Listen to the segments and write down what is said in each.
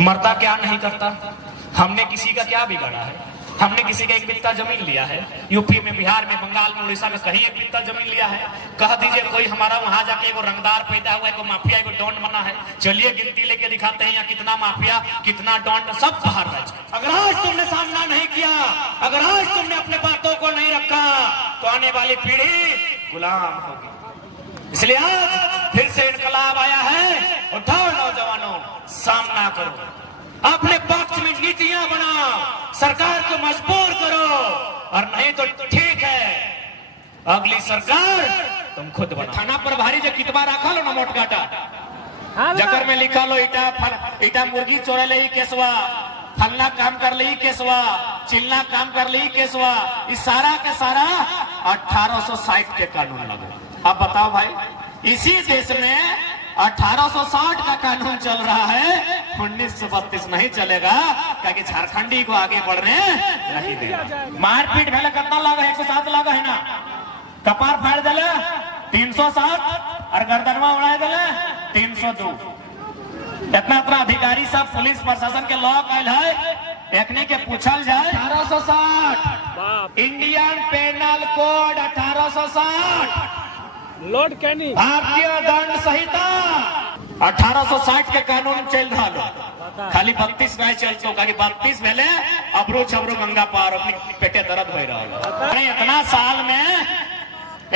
मरता क्या नहीं करता। हमने किसी का क्या बिगाड़ा है? हमने किसी का एक बित्ता जमीन लिया है? यूपी में, बिहार में, बंगाल में, उड़ीसा में कहीं एक बित्ता जमीन लिया है? कह दीजिए कोई हमारा वहां जाके एगो रंगदार पैदा हुआ है, एगो माफिया, एगो डॉन बना है। चलिए गिनती लेके दिखाते हैं यहाँ कितना माफिया, कितना डॉन, सब बाहर रह। अगर आज तुमने सामना नहीं किया, अगर आज तुमने अपने बातों को नहीं रखा, तो आने वाली पीढ़ी गुलाम होगी। इसलिए आज फिर से इनकलाब आया है। उठाओ नौजवानों, सामना करो, अपने पक्ष में नीतियां बनाओ, सरकार को मजबूर करो, और नहीं तो ठीक है अगली सरकार तुम खुद बनाओ। थाना पर भारी जो कितबा रखा लो ना मोटकाटा, जकर में लिखा लो इटा मुर्गी चोरे ले केसवा, फलना काम कर ली केसवा, चिलना काम कर ली केसवा, इस सारा के सारा 1860 के कानून लगो। अब बताओ भाई, इसी देश में 1860 का कानून चल रहा है, 1932 नहीं चलेगा, क्योंकि झारखंडी को आगे बढ़ने नहीं देगा। मारपीट भेले कितना लगा? 107 लगा है ना। कपार फाड़ दिले 307 और गर्दनवा उड़ा दिले 302। इतना अधिकारी सब पुलिस प्रशासन के लॉक आयल है, देखने के पूछल जाए 1860 इंडियन पेनल कोड 1860 लॉर्ड कैनी भारतीय दंड संहिता 1860 के कानून चल रहा है। खाली 32 नहीं चलते, 32 भेले अबरू छबरू गंगा पार, अपनी पेटे दर्द हो रहा है। अरे इतना साल में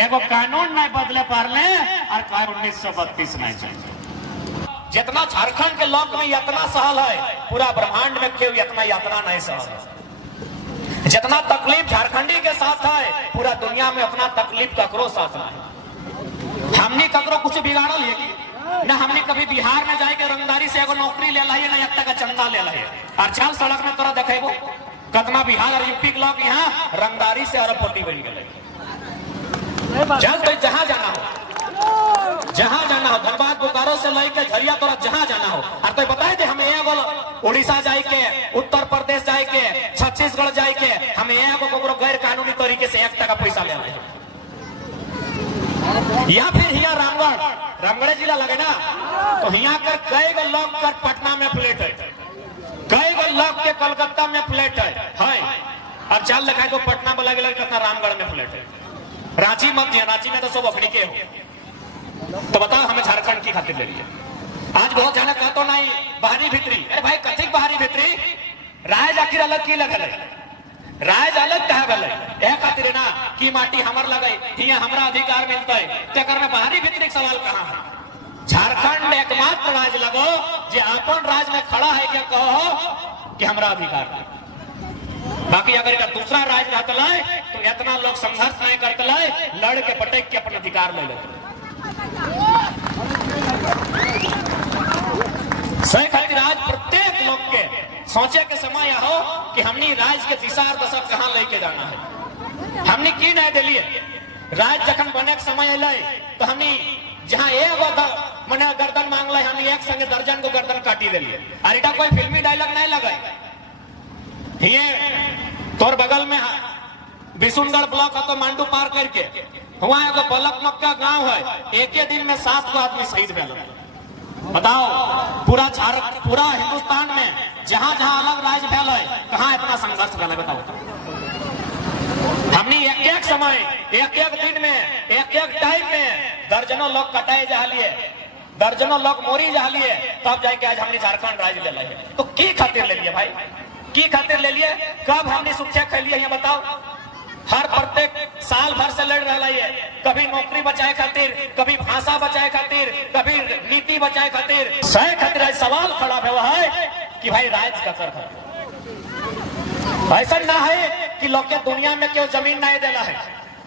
एगो कानून नहीं बदले पारले, और 1932 नहीं चलते। जितना झारखंड के लोग में यातना सहल है, पूरा ब्रह्मांड में क्यों इतना यातना नहीं सहल। जितना तकलीफ झारखंडी के साथ है, पूरा दुनिया में अपना तकलीफ ककरो साथ है। हमने ककरो कुछ बिगाड़ल है कि ना? हमने कभी बिहार में जाके रंगदारी से एगो नौकरी ले ला है, ना एक का चंदा ले ला है। और चल सड़क में तोरा देखेबो कितना बिहार और यूपी के लोग यहाँ रंगदारी से अरबपति बन गए। चल तो जहां जाना हो, जहां जाना हो, धनबाद बोकारो से लेके झरिया तोरा जहां जाना हो। और तो बताए थे हमें एगो उड़ीसा जाए के, उत्तर प्रदेश जाए के, छत्तीसगढ़ जाए के, हमें एगो गैर कानूनी तरीके से 1 टका पैसा ले रहे, या फिर यहाँ रामगढ़ जिला लगे ना, तो यहाँ कर कई गो लोग कर पटना में फ्लैट है, कई गो लोग के कलकत्ता में फ्लैट है। और चाल लगा तो पटना में लगे कितना रामगढ़ में फ्लैट है। रांची मत दिया, रांची में तो सब अखड़ी के हो। तो बताओ हमें झारखंड की खातिर ले लिया। आज बहुत जाना कहा तो नहीं बाहरी भीतरी। अरे भाई कथिक बाहरी भीतरी, राय आखिर अलग की लगल है, राज अलग कहा गल है खातिर ना कि माटी हमर लगे, हिया हमरा अधिकार मिलता है। तेकर में बाहरी भीतरी सवाल कहाँ है? झारखंड एकमात्र राज लगो जे अपन राज में खड़ा है, क्या कहो कि हमरा अधिकार है। बाकी अगर का दूसरा राज रहता है तो इतना लोग संघर्ष नहीं करते, लड़ के पटक के अपन अधिकार ले लेते। सही खातिर आज प्रत्येक लोग के सोचे के समय हो कि हमने राज के दिशा और दशा कहाँ लेके जाना है। हमने की नहीं दिलिए राज जखन बने के समय अल तो हमने जहाँ एगो मने गर्दन मांगल, हमने एक संगे दर्जन को गर्दन काटी दिलिए। और इटा कोई फिल्मी डायलॉग नहीं लगे। ये तोर बगल में बिशुनगढ़ ब्लॉक है तो मांडू पार करके वहां एगो बलक मक्का गांव है, एक ही दिन में 7 आदमी शहीद भेल। बताओ पूरा हिंदुस्तान में जहां जहां अलग राज्य भेल है, कहां इतना संघर्ष भेल है? बताओ। हमने एक समय, एक दिन में, एक टाइम में दर्जनों लोग कटाए जा लिए, दर्जनों लोग मोरी जा लिए, तब जाके आज हमने झारखंड राज्य ले लिया। तो की खातिर ले लिए भाई? की खातिर ले लिए? कब हमने सुरक्षा खेल लिया? बताओ। हर प्रत्येक साल भर से लड़ रहा है, कभी नौकरी बचाए खातिर, कभी भाषा बचाए खातिर, कभी नीति बचाए खातिर। सही खातिर सवाल खड़ा हुआ है कि भाई राज का कर ऐसा ना है कि लोग के दुनिया में क्यों जमीन नहीं देला है।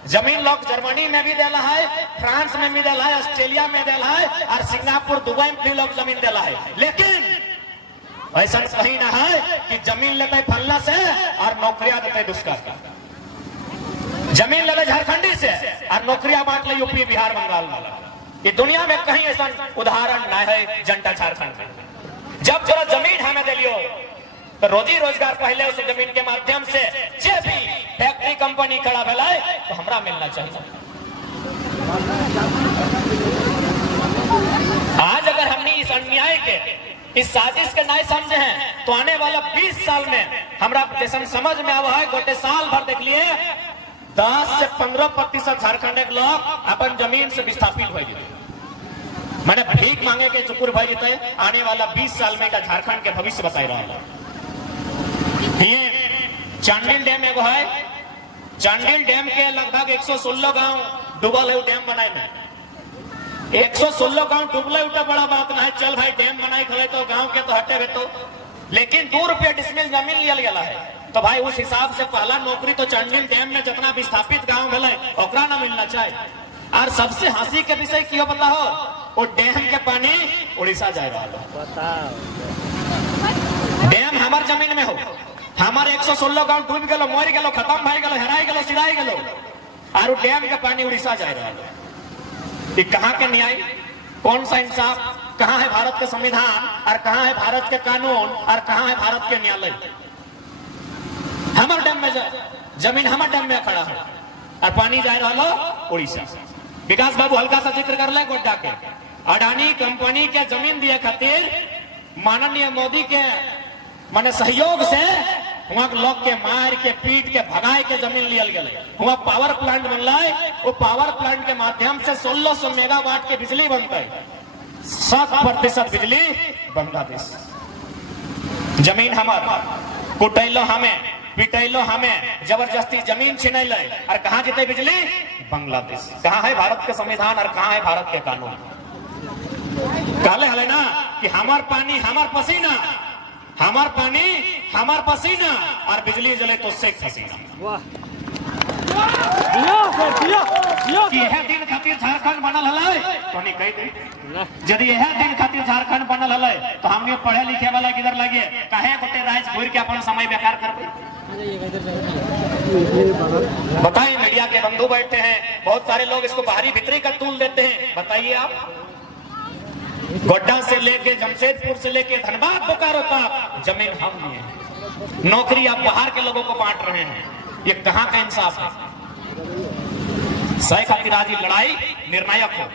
जमीन लोग जर्मनी में भी देला है, फ्रांस में भी देला है, ऑस्ट्रेलिया में देला है, और सिंगापुर दुबई में भी लोग जमीन देला है। लेकिन ऐसा कहीं ना है कि जमीन लेते फलना से और नौकरियां देते दुष्कर का। जमीन ले झारखंडी से और नौकरियां बांट ले यूपी, बिहार, बंगाल वाला। ये दुनिया में कहीं ऐसा उदाहरण नहीं है जनता झारखंड में। जब जरा जमीन हमें दे लियो तो रोजी रोजगार पहले उस जमीन के माध्यम से जे भी फैक्ट्री कंपनी खड़ा भेला तो हमरा मिलना चाहिए। आज अगर हमने इस अन्याय के इस साजिश के नहीं समझे हैं तो आने वाला 20 साल में हमरा जैसे समझ में आवा है गोटे साल भर देख लिए 10 से 15% झारखंड के लोग अपन जमीन से विस्थापित हो गए, मैंने भीख मांगे के चुकुर भाई जीते। आने वाला 20 साल में का झारखंड के भविष्य बताई रहा है। ये चांडिल डैम एगो है, चांडिल डैम के लगभग 116 गांव डूबल है, डैम बनाए में 116 गांव डूबले उठा बड़ा बात ना है। चल भाई डैम बनाई खले तो गांव के तो हटे गए तो, लेकिन 2 रुपया डिसमिल जमीन लिया गया है। तो भाई उस हिसाब से पहला नौकरी तो चांडिल डैम में जितना विस्थापित गांव गए ओकरा ना मिलना चाहिए। और सबसे हंसी के विषय क्यों पता हो, वो डैम के पानी उड़ीसा जा रहा है। डैम हमार जमीन में हो, हमारे 116 गांव डूब गए, मर गए, खत्म भाई गए, हेराई गए, सिराई गए, और डैम के पानी उड़ीसा जा रहा है। ये कहाँ के न्याय, कौन सा इंसाफ, कहाँ है भारत का संविधान और कहाँ है भारत के कानून और कहाँ है भारत के न्यायालय। हमारे डैम में जमीन हमारे डैम में खड़ा है और पानी जा रहा उड़ीसा। विकास बाबू हल्का सा जिक्र कर ले गोड्डा के, अडानी कंपनी के जमीन दिए खातिर माननीय मोदी के माने सहयोग से वहां लोग के मार के पीट के भगाए के जमीन लियल गए। वहां पावर प्लांट बनला, वो पावर प्लांट के माध्यम से 1600 मेगावाट के बिजली बनता है, 7% बिजली बांग्लादेश। जमीन हमारा, कुटैलो हमें, पिटैलो हमें, जबरदस्ती जमीन छीन ले, और कहाँ जीते बिजली बांग्लादेश। कहाँ है भारत के संविधान और कहाँ है भारत के कानून। कहले हले ना कि हमार पानी हमार पसीना, हमार पानी हमार पसीना, और बिजली जले तो शेख हसीना। कि यह दिन खातिर झारखंड बनल हले तो नहीं कही दी, यदि यह दिन खातिर झारखंड बनल हले तो हमने पढ़े लिखे वाला किधर लगे, काहे गोटे राज घूर के अपन समय बेकार करते। बताइए, मीडिया के बंधु बैठे हैं, बहुत सारे लोग इसको बाहरी भीतरी का तूल देते हैं। बताइए आप, गोड्डा से लेके जमशेदपुर से लेके धनबाद बोकारो तक जमीन हम लिए, नौकरी आप बाहर के लोगों को बांट रहे हैं। ये कहां का इंसाफ है। शेख हसीना की लड़ाई निर्णायक हो।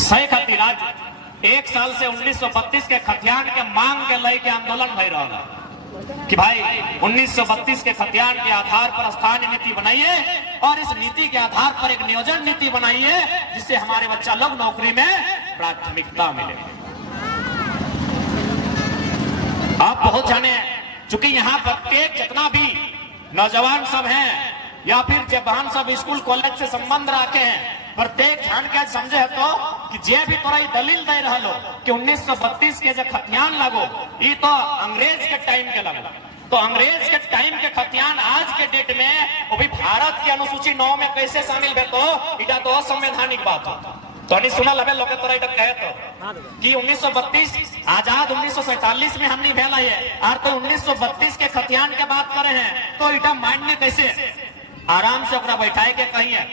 शेख हसीना 1 साल से 1932 के खतियान के मांग के लेके आंदोलन भय रहा कि भाई 1932 के खतियान के आधार पर स्थानीय नीति बनाइए और इस नीति के आधार पर एक नियोजन नीति बनाइए जिससे हमारे बच्चा लोग नौकरी में प्राथमिकता मिले। आप बहुत जाने चूंकि यहाँ प्रत्येक जितना भी नौजवान सब हैं या फिर जवान सब स्कूल कॉलेज से संबंध रखे हैं, प्रत्येक जान के समझे है तो कि जे भी तोरा दलील दे रहा लो कि 1932 के जो खतियान लगो ये तो अंग्रेज के टाइम के लगो, तो अंग्रेज के टाइम के खतियान आज के डेट में वो भी भारत की अनुसूची 9 में कैसे शामिल है, तो इटा तो असंवैधानिक बात हो। तो नहीं सुना लगे लोग तोरा इटा कहे तो कि 1932 आजाद 1947 में हमने भेला है और तो 1932 के खतियान के बात करे हैं तो इटा मान्य कैसे। आराम से ओकरा बैठाए के कही है,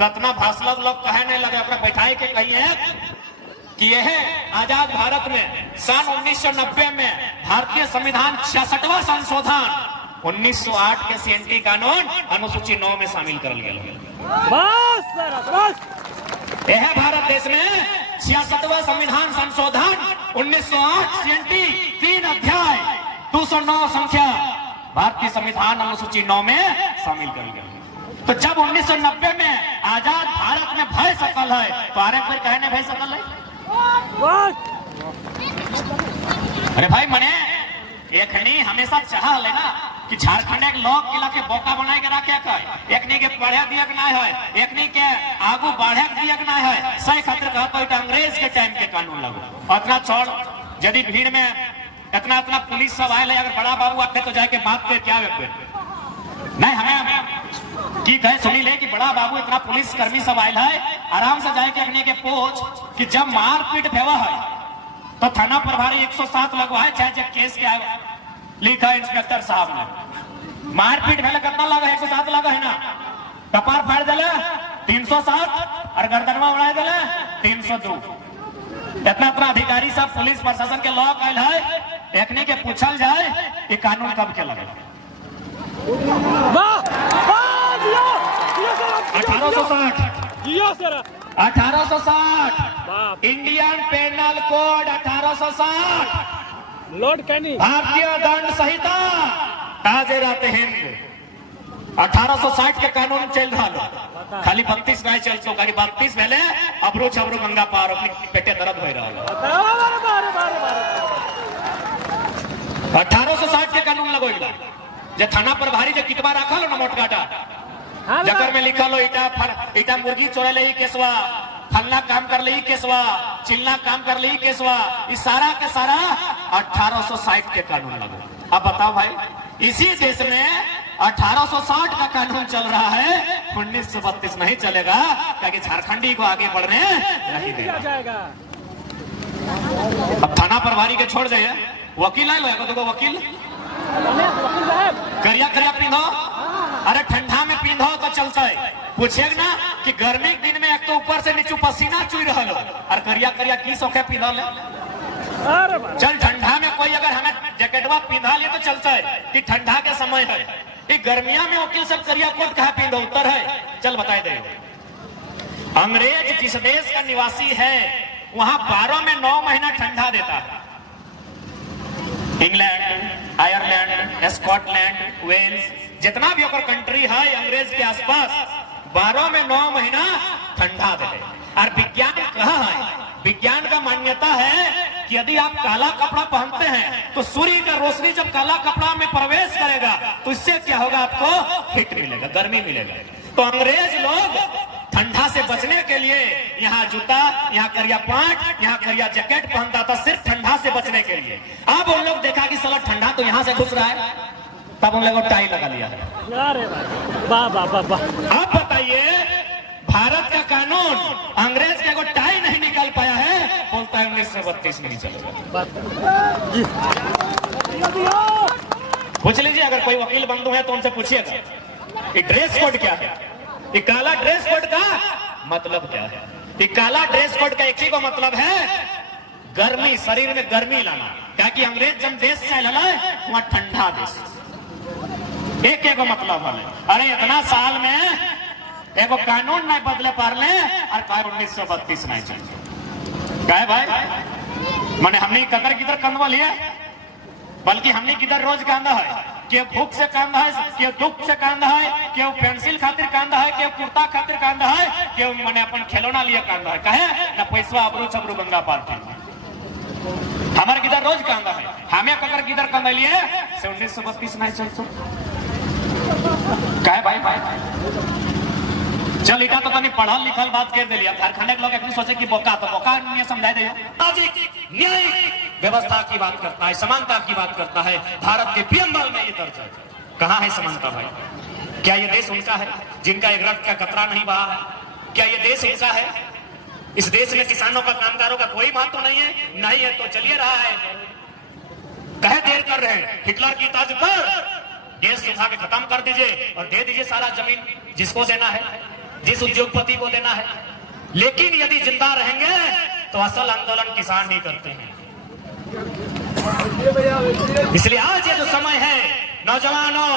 कतना भाषण लोग कहे नहीं लगे, ओकरा बैठाए के कही है कि यह आजाद भारत में सन 1990 में भारतीय संविधान 66वां संशोधन 1908 के सीएनटी कानून अनुसूची 9 में शामिल कर लिया गया। यह भारत देश में 66वां संविधान संशोधन 1908 सीएनटी 3 अध्याय 209 संख्या भारतीय संविधान अनुसूची 9 में शामिल कर लिया। तो जब 1990 में आजाद भारत में भय सकल है तो आरे पर कहने भय सकल है। अरे भाई मने एकनी हमेशा चाह ले ना कि झारखंड एक लोग किला के बोका बनाए के रखे का, एकनी के पढ़े दिया के ना है, एकनी के आगू बढ़े दिया के ना है। सही खातिर कहता है अंग्रेज के टाइम के कानून लागू। अतना छोड़ यदि भीड़ में इतना पुलिस सब आए, अगर बड़ा बाबू आते तो जाके बात कर क्या नहीं, हमें की कहे सुनी ले कि बड़ा बाबू इतना पुलिस कर्मी सब आयल है, आराम से जाके अपने के पूछ कि जब मारपीट भेवा है तो थाना प्रभारी 107 लगवाए, चाहे जब केस के लिखा इंस्पेक्टर साहब ने मारपीट भेले कितना लगा 107 लगा है ना, कपार फाड़ दिले 307 और गर्दनवा उड़ा दिले 302। इतना अधिकारी सब पुलिस प्रशासन के लोग आयल है, देखने के पूछल जाए ये कानून कब के लगे 1860 1860 इंडियन पेनल कोड 1860 लॉर्ड कैनी भारतीय दंड संहिता ताजे रहते हैं 1860 के कानून चल रहा लो खाली 32 नहीं चलतो खाली 32 पहले अबरो छबरो गंगा पार अपनी पेटे दर्द हो रहा 1860 के कानून लगोइला जे थाना पर भारी जे कितबा रखा लो ना मोटकाटा जकर में लिखा लो इटा मुर्गी चोरे ले ही केसवा फलना काम कर ले ही केसवा चिल्ला काम कर ले ही केसवा इस सारा के सारा 1860 के कानून लगो। अब बताओ भाई इसी देश में 1860 का कानून चल रहा है 1932 नहीं चलेगा क्योंकि झारखंडी को आगे बढ़ने नहीं देगा। अब थाना प्रभारी के छोड़ दे वकील आए लो तो वकील करिया करिया पींधो अरे ठंडा में पींधो तो चलता है पूछेगा ना कि गर्मी के दिन में एक तो ऊपर से नीचे पसीना चुई रहा लो और करिया करिया की सौखे पींधा ले चल ठंडा में कोई अगर हमें जैकेटवा पींधा ले तो चलता है कि ठंडा के समय है ये गर्मिया में वकील सब करिया कोट कहा पींधो उत्तर है चल बताए दे। अंग्रेज जिस देश का निवासी है वहां 12 में 9 महीना ठंडा देता है। इंग्लैंड आयरलैंड स्कॉटलैंड वेल्स जितना भी अगर कंट्री है अंग्रेज के आसपास 12 में 9 महीना ठंडा दे और विज्ञान कहा है विज्ञान का मान्यता है कि यदि आप काला कपड़ा पहनते हैं तो सूर्य का रोशनी जब काला कपड़ा में प्रवेश करेगा तो इससे क्या होगा आपको हीट मिलेगा गर्मी मिलेगा। तो अंग्रेज लोग ठंडा से बचने के लिए यहाँ जूता यहाँ करिया पैंट यहाँ करिया जैकेट पहनता था सिर्फ ठंडा से बचने के लिए। अब उन लोग देखा कि साला ठंडा तो यहाँ से घुस रहा है तब उन लोगों टाई लगा लिया है। अब बताइए भारत का कानून अंग्रेज का कोई टाई नहीं निकाल पाया है बोलता है 1932 में नहीं चलेगा। पूछ लीजिए अगर कोई वकील बंधु है तो उनसे पूछिएगा ये ड्रेस कोड क्या है ये काला ड्रेस कोड का मतलब क्या है। ये काला ड्रेस कोड का एक ही को मतलब है गर्मी शरीर में गर्मी लाना क्या कि अंग्रेज जब देश से लड़ा वहां ठंडा देश एक एक मतलब है। अरे इतना साल में एगो कानून नहीं बदले पारले और कहा 1932 नहीं चाहिए क्या है भाई मैंने हमने ककर किधर कंधवा लिया बल्कि हमने किधर रोज कांधा है कि भूख से कांधा है कि दुख से कांधा है कि पेंसिल खातिर कांधा है कि कुर्ता खातिर कांधा है कि मैंने अपन खिलौना लिए कांधा है कहे ना पैसा अबरू छबरू गंगा पार थे हमारे किधर रोज कांधा है हमें ककर किधर कांधा लिए से 1932 नहीं चलते कहे भाई चल इटा तो तनी पढ़ल लिखल बात कर दिया झारखंड के लोग अपनी सोचे कि बोका तो बोका नहीं समझाई दे न्यायिक व्यवस्था की बात करता है समानता की बात करता है भारत के प्रियम्बल में ये दर्ज है। कहाँ है समानता भाई क्या ये देश उनका है जिनका एक रक्त का कतरा नहीं बहा है क्या ये देश उनका है इस देश में किसानों का कामगारों का कोई बात तो नहीं है तो चलिए रहा है कहे देर कर रहे हैं हिटलर की तर्ज पर देश सुखा के खत्म कर दीजिए और दे दीजिए सारा जमीन जिसको देना है जिस उद्योगपति को देना है लेकिन यदि जिंदा रहेंगे तो असल आंदोलन किसान ही करते हैं। इसलिए आज ये जो समय है नौजवानों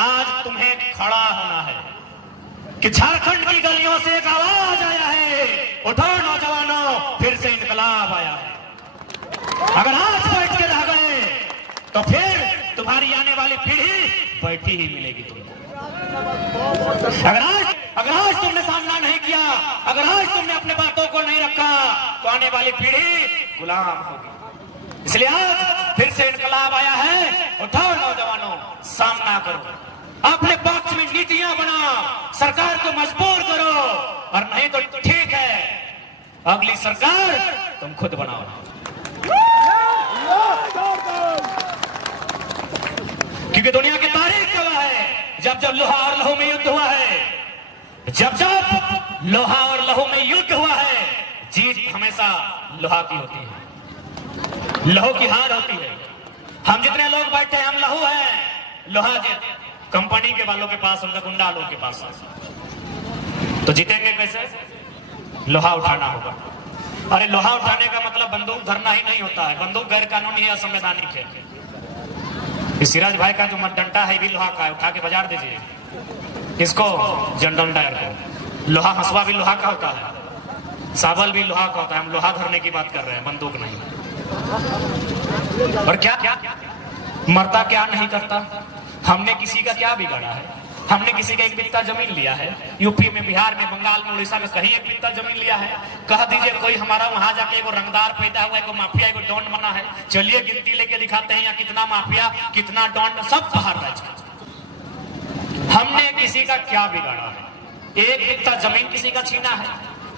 आज तुम्हें खड़ा होना है कि झारखंड की गलियों से एक आवाज आया है उठो नौजवानों फिर से इंकलाब आया है। अगर आज बैठ के रह गए तो फिर तुम्हारी आने वाली पीढ़ी बैठी ही मिलेगी तुमको। अगर आज तुमने सामना नहीं किया अगर आज तुमने अपने बातों को नहीं रखा तो आने वाली पीढ़ी गुलाम होगी। इसलिए आज फिर से इनकलाब आया है उठाओ नौजवानों सामना करो अपने पक्ष में नीतियां बनाओ सरकार को मजबूर करो और नहीं तो ठीक है अगली सरकार तुम खुद बनाओ। क्योंकि दुनिया की तारीख गवाह है जब जब लोहा और लहू में युद्ध हुआ है जब जब लोहा और लहू में युद्ध हुआ है जीत हमेशा लोहा की होती है लहू की हार होती है। हम जितने लोग बैठे हैं हम लहू हैं लोहा जीत कंपनी के वालों के पास उनका गुंडा लोग के पास तो जीतेंगे कैसे लोहा उठाना होगा। अरे लोहा उठाने का मतलब बंदूक धरना ही नहीं होता है बंदूक गैर कानूनी है असंवैधानिक है। सिराज भाई का जो डंडा है भी लोहा का है उठा के बाजार दीजिए इसको जनडंडा को लोहा हंसुआ भी लोहा का होता है साबल भी लोहा का होता है, हम लोहा धरने की बात कर रहे हैं, बंदूक नहीं। और क्या मरता क्या नहीं करता। हमने किसी का क्या बिगाड़ा है। हमने किसी का एक बित्ता जमीन लिया है, यूपी में, बिहार में, बंगाल में, उड़ीसा में कहीं एक बित्ता जमीन लिया है। कह दीजिए कोई हमारा वहां जाके एगो रंगदार पैदा हुआ है, एगो माफिया, एगो डॉन बना है। चलिए गिनती लेके दिखाते हैं यहाँ कितना माफिया, कितना डॉन, सब बाहर रह जाए। हमने किसी का क्या बिगाड़ा है। एक बित्ता जमीन किसी का छीना है,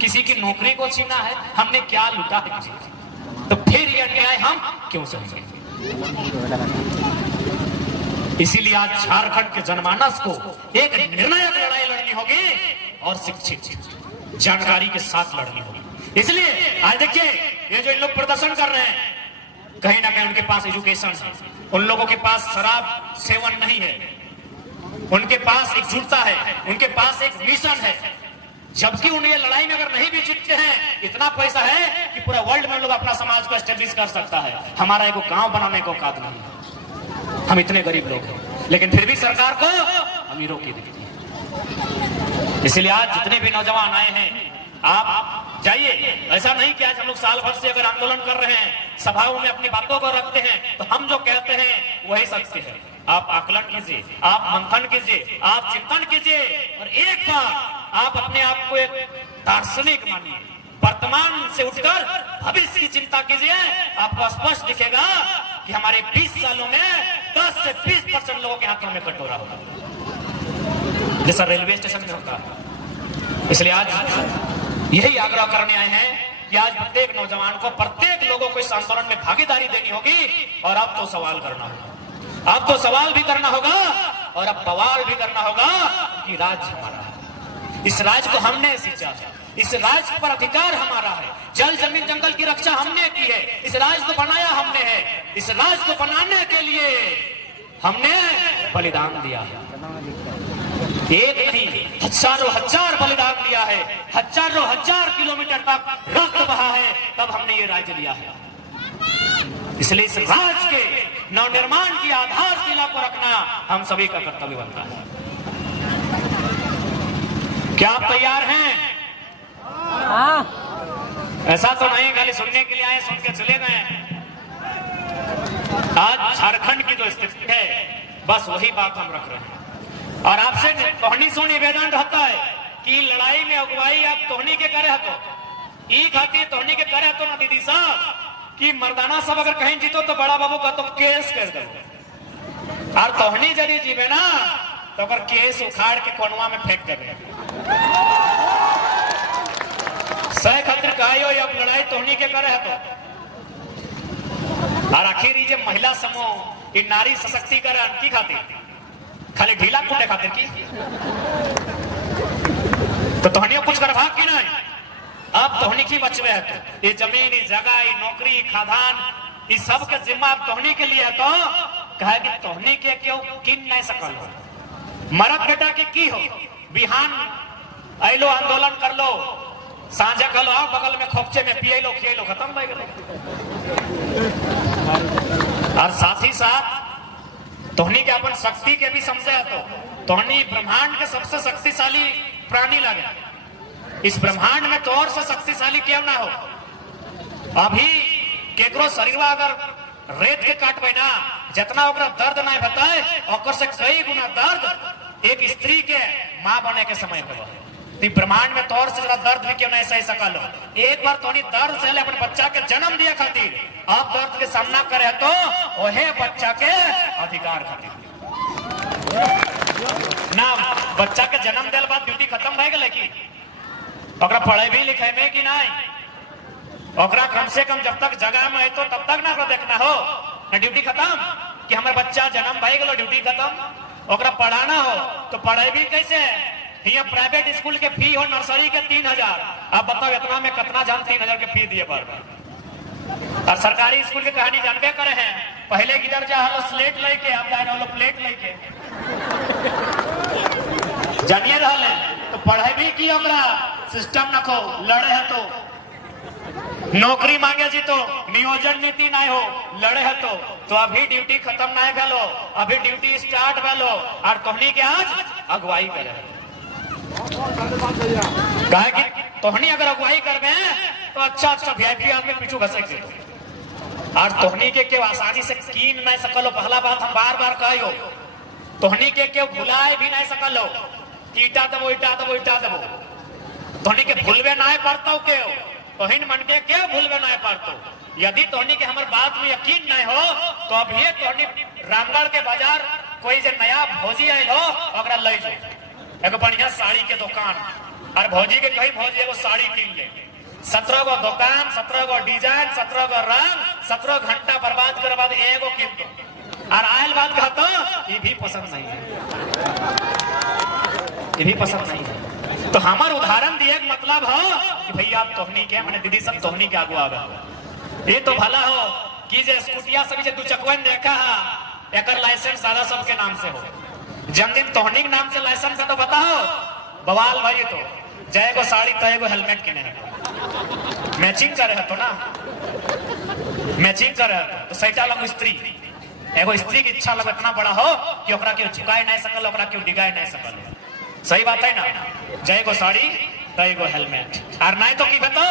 किसी की नौकरी को छीना है, हमने क्या लूटा है किसी का। तो फिर यह न्याय हम क्यों समझें। इसीलिए आज झारखंड के जनमानस को एक निर्णायक लड़ाई लड़नी होगी और शिक्षित जानकारी के साथ लड़नी होगी। इसलिए आज देखिए ये जो इन लोग प्रदर्शन कर रहे हैं, कहीं ना कहीं उनके पास एजुकेशन है, उन लोगों के पास शराब सेवन नहीं है, उनके पास एकजुटता है, उनके पास एक मिशन है। जबकि उन ये लड़ाई में अगर नहीं भी जीतते हैं, इतना पैसा है कि पूरा वर्ल्ड में लोग अपना समाज को एस्टेब्लिश कर सकता है। हमारा एक गांव बनाने को औकात नहीं है, हम इतने गरीब लोग हैं, लेकिन फिर भी सरकार को अमीरों की दिखती है। इसलिए आज जितने भी नौजवान आए हैं, आप जाइए। ऐसा नहीं कि आज हम लोग साल भर से अगर आंदोलन कर रहे हैं, सभाओं में अपनी बातों को रखते हैं, तो हम जो कहते हैं वही सत्य है। आप आकलन कीजिए, आप मंथन कीजिए, आप चिंतन कीजिए और एक बार आप अपने आप को एक दार्शनिक मानिए। वर्तमान से उठकर भविष्य की चिंता कीजिए, आपको स्पष्ट दिखेगा कि हमारे 20 सालों में 10 से 20% लोगों के हाथों में कटोरा होगा, जैसा रेलवे स्टेशन में होता है। इसलिए आज यही आग्रह करने आए हैं कि आज प्रत्येक नौजवान को, प्रत्येक लोगों को इस आंदोलन में भागीदारी देनी होगी। और अब तो सवाल करना होगा, अब तो सवाल भी करना होगा और अब बवाल भी करना होगा कि राज्य हमारा है, इस राज्य को हमने सींचा है, इस राज्य पर अधिकार हमारा है, जल जमीन जंगल की रक्षा हमने की है, इस राज्य को बनाया हमने है, इस राज्य को बनाने के लिए हमने बलिदान दिया है। एक नहीं, हजारों हजार बलिदान दिया है, हजारों हजार किलोमीटर तक रक्त बहा है, तब हमने ये राज्य लिया है। इसलिए इस राज्य के नवनिर्माण की आधारशिला को रखना हम सभी का कर्तव्य बनता है। क्या आप तैयार हैं? ऐसा तो नहीं खाली सुनने के लिए आए, सुन के चले गए। आज झारखंड की जो स्थिति है, बस वही बात हम रख रहे हैं। और आपसे तोहनी सो निवेदन रहता है कि लड़ाई में अगुवाई आप तोहनी के करे तो ई खातिर तोहनी के करे तो ना दीदी साहब कि मर्दाना सब अगर कहीं जीतो तो बड़ा बाबू का तो केस कर दो, और तोहनी जरी जीवे ना तो अगर केस उखाड़ के कोनवा में फेंक देवे। सह खातिर कहियो अब लड़ाई तोहनी के करे तो। और आखिर ये महिला समूह, ये नारी सशक्तिकरण की खातिर, खाली ढीला कूटे खातिर की तो तोहनियों कुछ कर भाग की नहीं। अब तोहनी की बचवे है तो ये जमीन, ये जगह, ये नौकरी, खादान, ये सब के जिम्मा अब तोहनी के लिए है। तो कहे कि तोहनी के क्यों किन नहीं सकल हो, मरद बेटा के की हो, बिहान आइलो आंदोलन कर लो, सांझे कल आओ बगल में खोपचे में पिए लो, खिए लो, खत्म हो गए। और साथ ही साथ तोहनी के अपन शक्ति के भी समझे तो तोहनी ब्रह्मांड के सबसे शक्तिशाली प्राणी लगे। इस ब्रह्मांड में तो और से शक्तिशाली क्यों ना हो। अभी केकरो शरीर अगर रेत के काटबे ना, जितना ओकरा दर्द नहीं बताए और से कई गुना दर्द एक स्त्री के मां बने के समय होगा। ब्रह्मांड में तौर से जरा दर्द भी क्यों नहीं सही सकल हो। एक बार तोनी दर्द से अपने बच्चा के जन्म दिया खातिर आप दर्द के सामना करे तो ओहे बच्चा के अधिकार खातिर ना। बच्चा के जन्म दिल बाद ड्यूटी खत्म भए गेले की ओकरा पढ़े भी लिखे में कि नहीं, ओकरा कम से कम जब तक जगह में है तो तब तक ना देखना हो ना ड्यूटी खत्म कि हमारे बच्चा जन्म भए गेलो ड्यूटी खत्म। ओकरा पढ़ाना हो तो पढ़े भी कैसे। यहाँ प्राइवेट स्कूल के फी हो नर्सरी के 3000, आप बताओ इतना में कितना जान 3000 के फी दिए बार बार। और सरकारी स्कूल की कहानी जानबे करे हैं, पहले की दर्जा हलो स्लेट लेके, आप जा रहे हो प्लेट लेके जानिए रहा तो पढ़े भी की ओकरा सिस्टम रखो, लड़े है तो नौकरी मांगे जी तो नियोजन नीति नहीं हो, लड़े है तो अभी ड्यूटी खत्म नहीं भेलो, अभी ड्यूटी स्टार्ट भेलो और तोहनी के आज अगुवाई करे। कहे कि तोहनी अगर अगुवाई कर गए तो अच्छा वीआईपी आदमी पीछू घसक दे और तोहनी के केव आसानी से कीन नहीं सकलो। पहला बात हम बार बार कहो, तोहनी के केव भुलाए भी नहीं सकलो। ईटा दबो ईटा दबो ईटा दबो, तोहनी के भूलवे नहीं पड़तो के तोहिन मन के क्यों भूलवे नहीं पड़तो। यदि तोहनी के हमारे बात में यकीन नहीं हो तो अभी तोहनी रामगढ़ के बाजार कोई जो नया भौजी आयल हो अगर ले जाओ एगो बढ़िया साड़ी के दुकान और भौजी के कहीं भौजी एगो साड़ी कीन ले। 17 गो दुकान, 17 गो डिजाइन, 17 गो रंग, 17 घंटा बर्बाद कर बाद एगो कीन दो और आयल बात कहतो ये भी पसंद नहीं है, ये भी पसंद नहीं है। तो हमार उदाहरण दिए मतलब हो कि भैया आप तोहनी के मैंने दीदी सब तोहनी के आगू आगा ये तो भला हो कि जे स्कूटिया सभी जे 2 चकवन देखा है एकर लाइसेंस दादा सब के नाम से हो। जन्मदिन तोहनी के नाम से लाइसेंस है तो बताओ बवाल भाई। तो जय को साड़ी तय को हेलमेट किने है मैचिंग करे है तो ना, मैचिंग करे तो सैटा लग स्त्री एगो स्त्री की इच्छा लग इतना बड़ा हो कि ओकरा क्यों झुकाए नहीं सकल, ओकरा क्यों डिगाए नहीं सकल। सही बात है ना, जय को साड़ी तय को हेलमेट और नहीं तो की बतो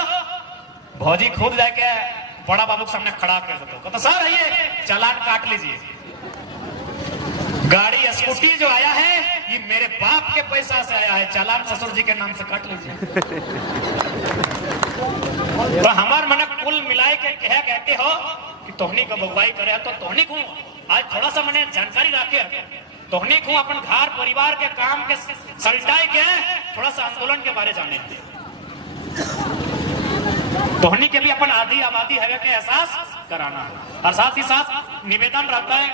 भौजी खुद जाके बड़ा बाबू के सामने खड़ा कर देते तो सर ये चालान काट लीजिए। गाड़ी स्कूटी जो आया है ये मेरे बाप के पैसा से आया है, चालान ससुर जी के नाम से काट लीजिए। तो हमार मन कुल मिलाए के कहते हो कि तोहनी को बगवाई करे तो तोहनी को आज थोड़ा सा मैंने जानकारी रखे, तोहनी को अपन घर परिवार के काम के सलटाई के थोड़ा सा आंदोलन के बारे जाने, तोहनी के भी अपन आदि आबादी है के एहसास कराना। और साथ ही साथ निवेदन रहता है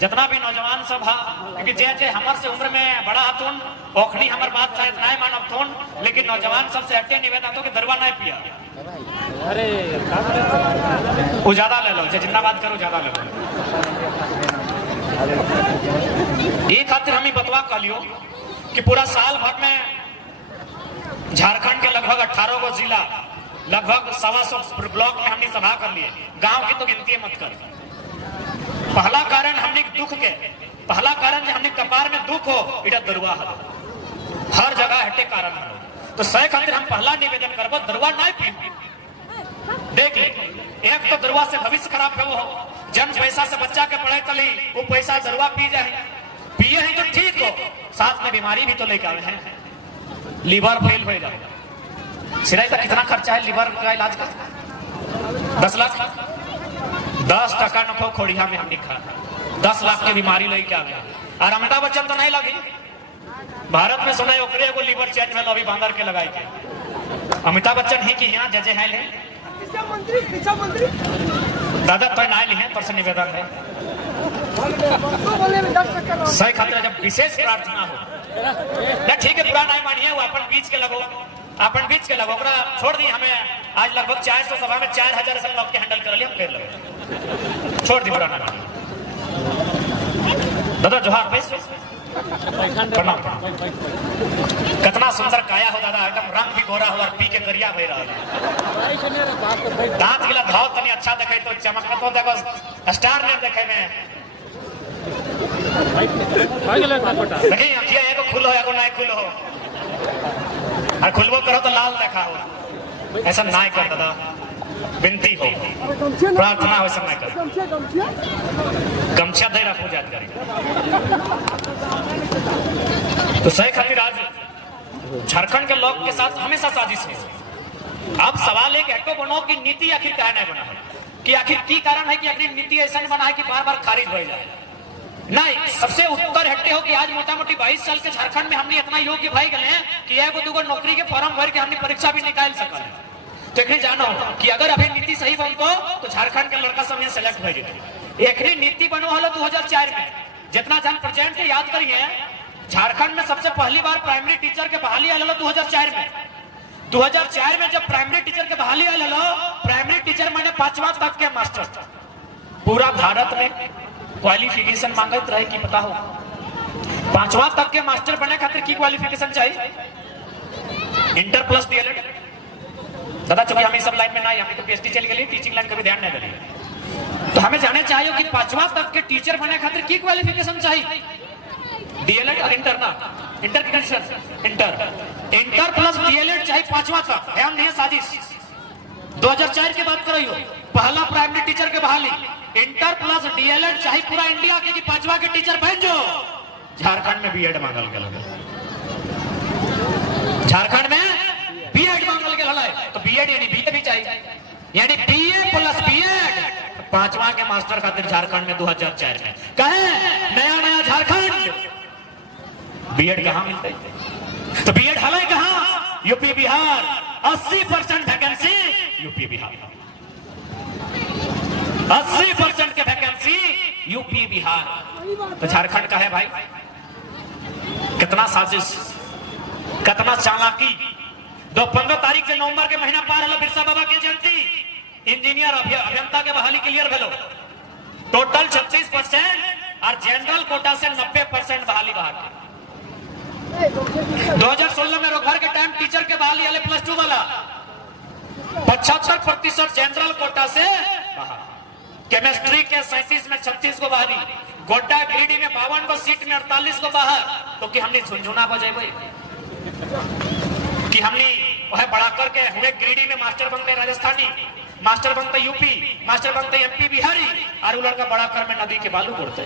जितना भी नौजवान सब है क्योंकि जे हमार से उम्र में बड़ा हथुन ओखनी हमार बात शायद नहीं मानब थुन, लेकिन नौजवान सबसे हटे निवेदन तो कि दरवा नहीं पिया अरे वो ज्यादा ले लो, जितना बात करो ज्यादा ले लो। एक खातिर हम बतवा कर लियो कि पूरा साल भर में झारखंड के लगभग 18 गो जिला लगभग 125 ब्लॉक में हमने सभा कर लिए। गांव की तो गिनती मत कर। पहला कारण हमने दुख के, पहला कारण जो हमने कपार में दुख हो इटा दरुआ है, हर जगह हटे कारण है। तो सही खातिर हम पहला निवेदन करबो दरुआ नहीं पी। देख ले एक तो दरुआ से भविष्य खराब है, वो जन पैसा से बच्चा के पढ़ाई तली वो पैसा दरुआ पी जाए, पिए है तो ठीक हो, साथ में बीमारी भी तो लेकर आए हैं, लीवर फेल हो जाएगा। सिराई का कितना खर्चा है लीवर का इलाज का? 10 लाख। 10 टका नको खोड़िया में हम लिखा 10 लाख की बीमारी लेके आ गया। और अमिताभ बच्चन तो नहीं लगी, भारत में सुना ओकरे को लीवर चेंज में अभी बांधर के लगाई के अमिताभ बच्चन ही की यहाँ जजे है ले दादा तो ना ली है पर से निवेदन है सही खातिर जब विशेष प्रार्थना हो ठीक है पूरा नहीं मानिए वो अपन बीच के लगो, अपन बीच के लगो छोड़ दी। हमें आज लगभग 400 सभा में 4000 से लोग के हैंडल कर लिया, हम कर लगे छोड़ दी पूरा ना मानिए। दादा जोहार प्रणाम। कितना सुंदर काया हो दादा, एकदम रंग भी गोरा हो और पी के करिया भई रहा है। दांत गिला धाव तनी अच्छा देखे तो चमकत हो, देखो स्टार ने देखे में देखिए अखिया एगो खुल हो एगो नहीं खुल हो, और खुलबो करो तो लाल देखा हो, ऐसा नहीं कर दादा, विनती हो प्रार्थना हो, ऐसा नहीं कर। गमछा दे रहा पूजा करी तो सही खातिर आज झारखंड के लोग के साथ हमेशा साजिश है। अब सवाल एक हटो बनो कि नीति आखिर क्या नहीं बना है, कि आखिर की कारण है कि अपनी नीति ऐसा नहीं बना है कि बार बार खारिज हो जाए। नहीं, सबसे उत्तर हटते हो कि आज मोटा मोटी 22 साल के झारखंड में हमने इतना योग्य भाई गए हैं कि एगो दूगो नौकरी के फॉर्म भर के हमने परीक्षा भी निकाल सकल है। तो जानो कि अगर अभी नीति सही बनतो तो झारखंड के लड़का सब सेलेक्ट हो जाते। एक नीति बनो हलो 2004 में, जितना जन प्रेजेंट के याद करिए झारखंड में सबसे पहली बार प्राइमरी टीचर के बहाली आयल 2004 में। 2004 में जब प्राइमरी टीचर के बहाली आयल, प्राइमरी टीचर माने 5वां तक के मास्टर। पूरा भारत में क्वालिफिकेशन मांगत रहे कि पता हो 5वां तक के मास्टर बने खातिर की क्वालिफिकेशन चाहिए? Inter plus DElEd. दादा चूंकि हम इस सब लाइन में नहीं, हमें तो पीएचडी चली गई, टीचिंग लाइन का भी ध्यान नहीं दिए। तो हमें जाने चाहिए कि 5वां तक के टीचर बने खातिर की क्वालिफिकेशन चाहिए? डीएलएड और इंटर ना, इंटर की कंडीशन इंटर प्लस डीएलएड चाहे 5वां तक, ध्यान नहीं है साजिश। 2004 की बात कर रही हो, पहला प्राइमरी टीचर के बहाली, इंटर प्लस डीएलएड चाहे पूरा इंडिया के 5वां के टीचर बन जो। झारखंड में बीएड मांगल के लगे, झारखंड में बीएड मांगल के लगे, तो बीएड यानी बीए भी चाहिए, यानी बीए प्लस बीएड 5वां के मास्टर खातिर झारखंड में 2004 में कहे नया नया झारखंड बीएड कहां मिलते, तो बीएड हलाई कहां, UP Bihar 80% vacancy UP Bihar, 80% के वैकेंसी यूपी बिहार, तो झारखंड का है भाई। कितना साजिश, कितना चालाकी। 15 तारीख से नवंबर के महीना पार है, बिरसा बाबा की जयंती, इंजीनियर अभियंता के बहाली क्लियर भेलो, टोटल 36% और जनरल कोटा से 90% बहाली बाहर के। 2016 में रोजगार के टाइम टीचर के बहाली वाले +2 वाला 75% जनरल कोटा से बाहर, केमिस्ट्री के 37 में 36 को बहाली, गोड्डा गिरिडीह में 52 को सीट में 48 को बाहर, तो कि हमने झुंझुना बजे भाई कि हमने वह बड़ा करके हुए गिरिडीह में मास्टर बनते राजस्थानी, मास्टर बनते यूपी, मास्टर बनते एमपी बिहारी, और लड़का बड़ा कर में नदी के बालू करते।